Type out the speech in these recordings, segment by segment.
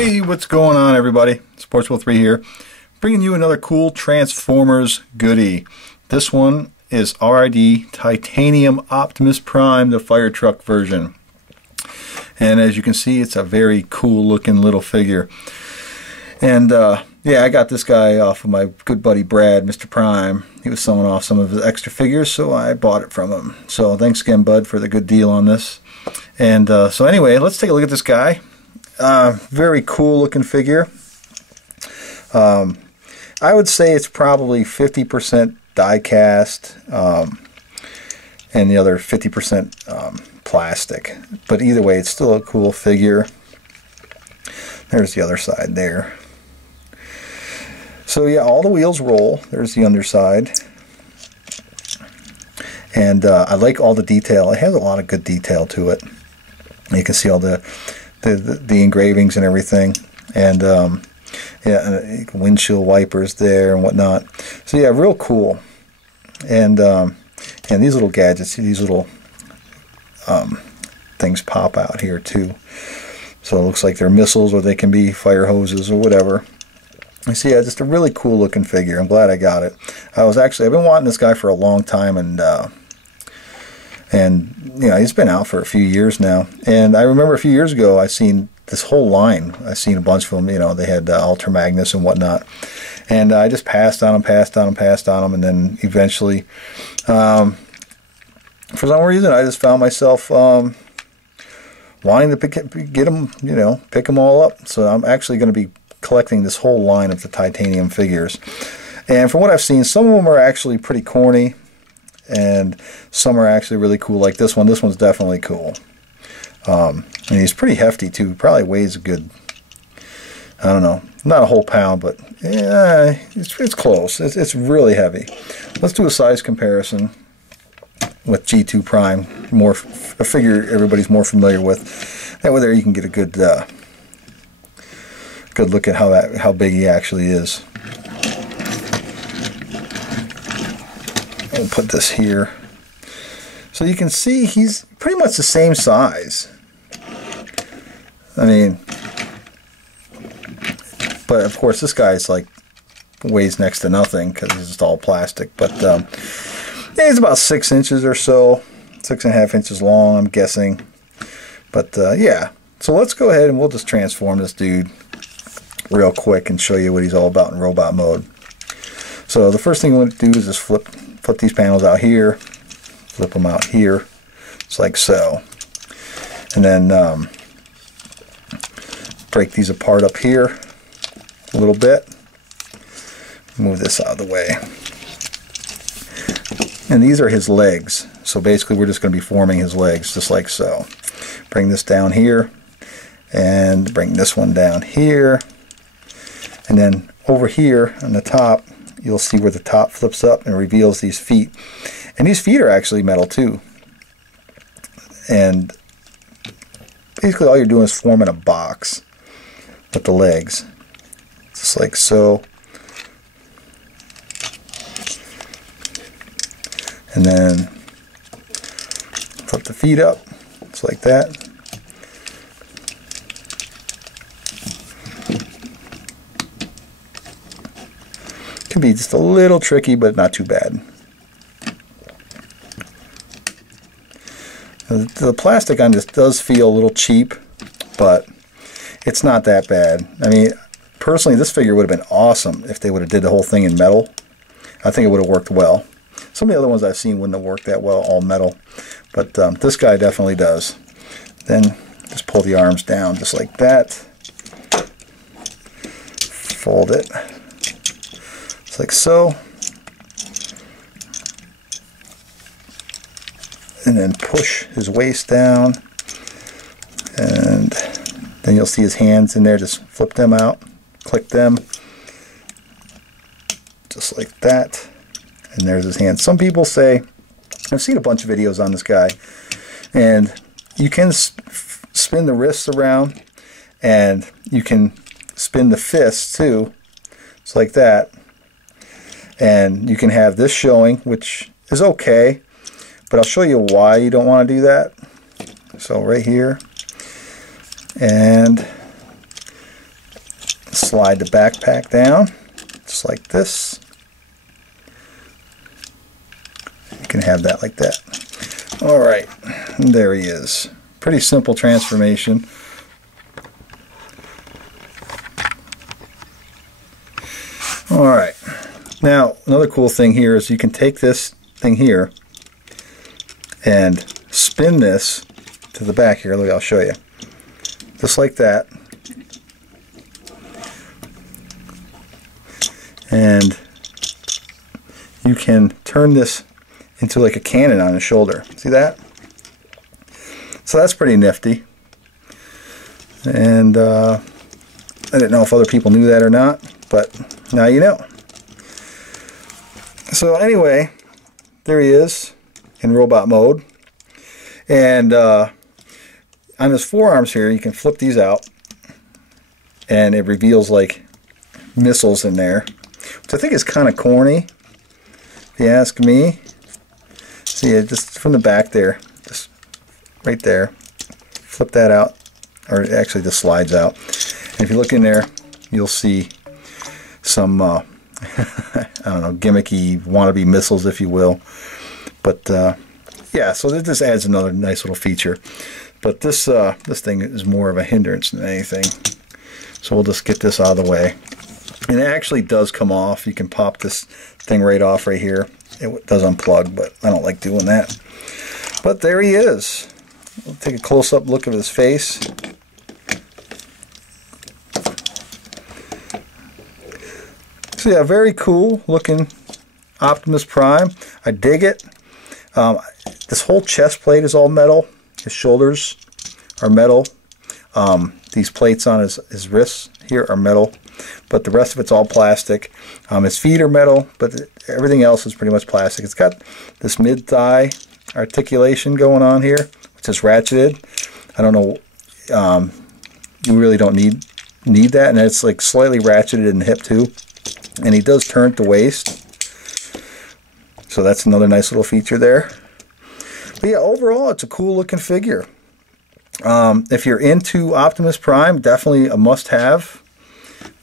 Hey, what's going on, everybody? Sportswell3 here, bringing you another cool Transformers goodie. This one is RID Titanium Optimus Prime, the fire truck version. And as you can see, it's a very cool looking little figure. And yeah, I got this guy off of my good buddy Brad, Mr. Prime. He was selling off some of his extra figures, so I bought it from him. So thanks again, bud, for the good deal on this. And so anyway, let's take a look at this guy. Very cool looking figure. I would say it's probably 50% die cast and the other 50% plastic. But either way, it's still a cool figure. There's the other side there. So yeah, all the wheels roll. There's the underside. And I like all the detail. It has a lot of good detail to it. You can see all the engravings and everything, and yeah, windshield wipers there and whatnot. So yeah, real cool. And these little gadgets, these little things pop out here too. So it looks like they're missiles, or they can be fire hoses or whatever. You see, yeah, just a really cool looking figure. I'm glad I got it. I've been wanting this guy for a long time, and you know, he's been out for a few years now. And I remember a few years ago, I seen this whole line. I seen a bunch of them. You know, they had Ultra Magnus and whatnot. And I just passed on them, and then eventually, for some reason, I just found myself wanting to get them, you know, pick them all up. So I'm actually going to be collecting this whole line of the titanium figures. And from what I've seen, some of them are actually pretty corny, and some are actually really cool, like this one. This one's definitely cool. And he's pretty hefty too. Probably weighs a good, I don't know, not a whole pound, but yeah, it's close. It's really heavy. Let's do a size comparison with G2 Prime, a figure everybody's more familiar with. That way there you can get a good look at how big he actually is. We'll put this here. So you can see he's pretty much the same size. I mean, but of course this guy's like weighs next to nothing because it's just all plastic. But yeah, he's about 6 inches or so, 6.5 inches long, I'm guessing. But yeah, so let's go ahead and we'll just transform this dude real quick and show you what he's all about in robot mode. So the first thing we want to do is just flip these panels out here, flip them out here, just like so, and then break these apart up here a little bit, move this out of the way. And these are his legs, so basically we're just going to be forming his legs just like so. Bring this down here and bring this one down here, and then over here on the top you'll see where the top flips up and reveals these feet. And these feet are actually metal too. And basically all you're doing is forming a box with the legs. Just like so. And then flip the feet up. Just like that. Can be just a little tricky, but not too bad. The plastic on this does feel a little cheap, but it's not that bad. I mean, personally, this figure would have been awesome if they would have did the whole thing in metal. I think it would have worked well. Some of the other ones I've seen wouldn't have worked that well, all metal, but this guy definitely does. Then just pull the arms down just like that. Fold it. Like so, and then push his waist down, and then you'll see his hands in there. Just flip them out, click them, just like that, and there's his hands. Some people say, I've seen a bunch of videos on this guy, and you can spin the wrists around, and you can spin the fists too, just like that. And you can have this showing, which is okay, but I'll show you why you don't want to do that. So right here, and slide the backpack down just like this. You can have that like that. Alright, there he is. Pretty simple transformation. Alright, now another cool thing here is you can take this thing here and spin this to the back here. Look, I'll show you. Just like that. And you can turn this into like a cannon on his shoulder. See that? So that's pretty nifty. And I didn't know if other people knew that or not, but now you know. So anyway, there he is in robot mode. And on his forearms here, you can flip these out, and it reveals like missiles in there, which I think is kind of corny, if you ask me. See it just from the back there, just right there. Flip that out, or it actually just slides out. And if you look in there, you'll see some I don't know, gimmicky wannabe missiles, if you will. But yeah, so this just adds another nice little feature. But this thing is more of a hindrance than anything. So we'll just get this out of the way. And it actually does come off. You can pop this thing right off right here. It does unplug, but I don't like doing that. But there he is. We'll take a close-up look of his face. So yeah, very cool looking Optimus Prime. I dig it. This whole chest plate is all metal. His shoulders are metal. These plates on his wrists here are metal, but the rest of it's all plastic. His feet are metal, but everything else is pretty much plastic. It's got this mid-thigh articulation going on here, which is ratcheted. I don't know, you really don't need that, and it's like slightly ratcheted in the hip too. And he does turn at the waist, so that's another nice little feature there. But yeah, overall, it's a cool looking figure. If you're into Optimus Prime, definitely a must-have.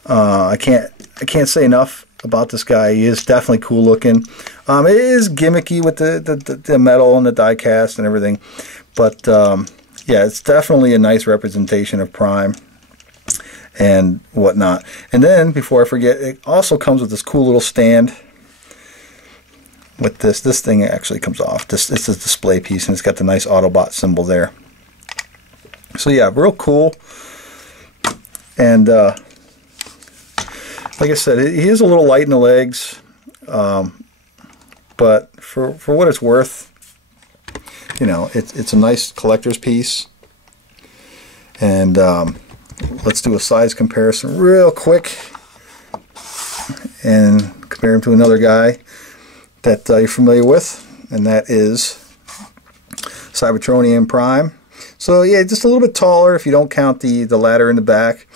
I can't say enough about this guy. He is definitely cool looking. It is gimmicky with the metal and the die cast and everything, but yeah, it's definitely a nice representation of Prime and whatnot. And then, before I forget, it also comes with this cool little stand. With this thing actually comes off. It's a display piece, and it's got the nice Autobot symbol there. So yeah, real cool. And like I said, he is a little light in the legs, but for what it's worth, you know, it's a nice collector's piece. And let's do a size comparison real quick, and compare him to another guy that you're familiar with, and that is Cybertronian Prime. So yeah, just a little bit taller if you don't count the ladder in the back,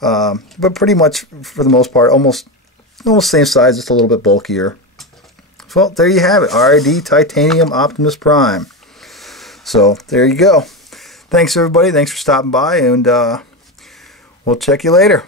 but pretty much for the most part almost same size, just a little bit bulkier. Well, there you have it, RID Titanium Optimus Prime. So there you go. Thanks everybody, thanks for stopping by, and we'll check you later.